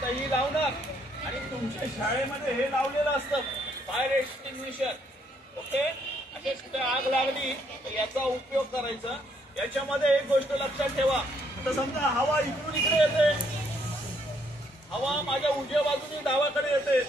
आता ही लावणार आणि तुमच्या शाळेमध्ये हे लावलेलं असतं फायर एक्सटिंग्विशर. ओके, असे कुठे आग लागली तर याचा उपयोग करायचा. याच्यामध्ये एक गोष्ट लक्षात ठेवा, आता समजा हवा इकडून इकडे येते, हवा माझ्या उजव्या बाजूने डावाकडे येते.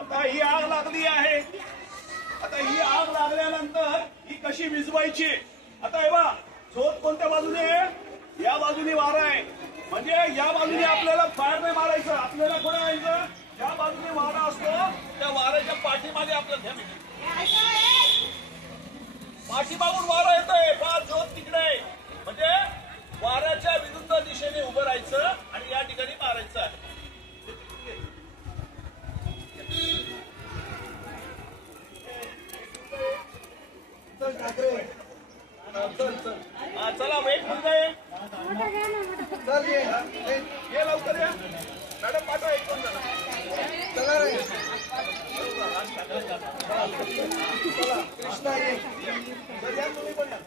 आता ही आग लागली आहे. आता ही आग लागल्यानंतर ही कशी विझवायची. आता हे बघा, झोत कोणत्या बाजूने आहे, या बाजूने वारा आहे, म्हणजे या बाजूने आपल्याला फायर नाही मारायचं. आपल्याला कुठे यायचं, ज्या बाजूने वारा असतो त्या वाऱ्याच्या पाठीमागे आपलं ध्यान, पाठीमागून वारा येतोय, फार झोत तिकडे आहे, म्हणजे वाऱ्याच्या विरुद्ध दिशेने उभं राहायचं आणि या ठिकाणी मारायचं आहे. चला वेट मुलगा ये लवकर या. मॅडम पाठवा एक दोन जण. कृष्णा ये तुम्ही पण या.